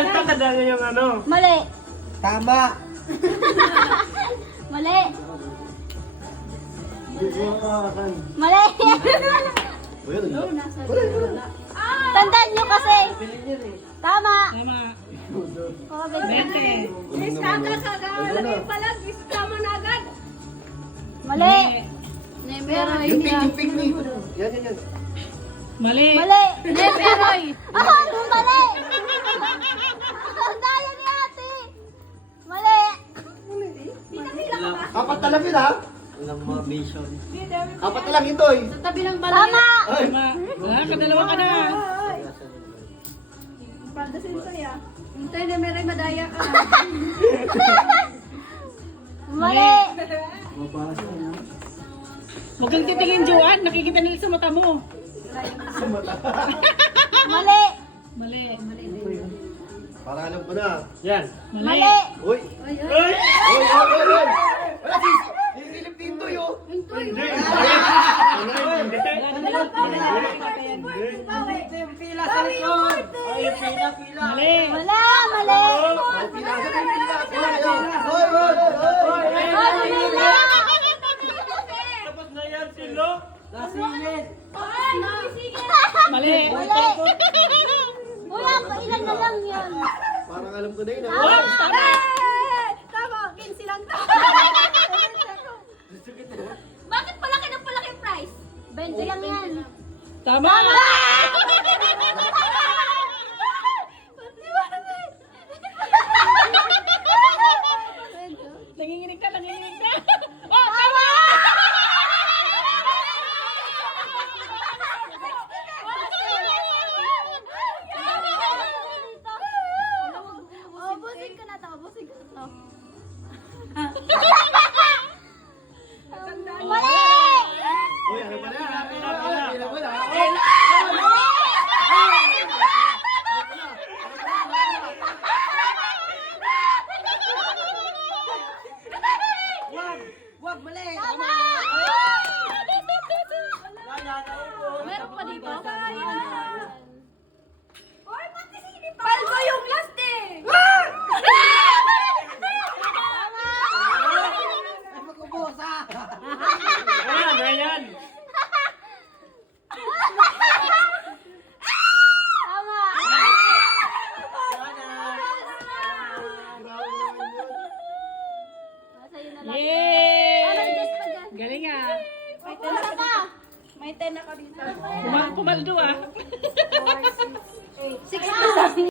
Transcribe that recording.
salta, tandaan yung ano. Mali. Tama. Mali. Hindi ko makakakan. Mali. Tandaan nyo kasi. Tama. Tama. Oh, 20. Mali. Yung pink mo. Yan. Mali. Mali. Neveroy. Ako, mali. Tandaan ni ate. Mali. Apat na lang yun ha. Walang mga vision. Apat na lang ito eh. Tama. Tama. Ah, kadalawa ka na. Mali. Huwag kang titingin, Joanne. Nakikita nila sa mata mo. Mali. Mali. Para alam ko na. Yan. Mali. Uy. Uy. Wala si Philip dito yun. Pila sa likod. Ay, pila. Mali. Wala. Mali. Tapos na yan, silo. Nasilid. Mali. Mali. Wala pa. Ilan na lang yun. Parang alam ko na yun. Oh, tama. Bakit palaki ng palaki price? 20 lang yan. Tama. Nanginginig ka. Oh, tama. Ubusin ko na to. Ubusin ko na to. Mali! Uy, ano ba na? Pila mo na. Wag, mali. Tama! Meron pa dito. Palbo yung last eh! Wala na yan. Tama! Sa'yo na lang. Yay! Just pa dyan. Galing ah. Isa pa! Pumaldo ah.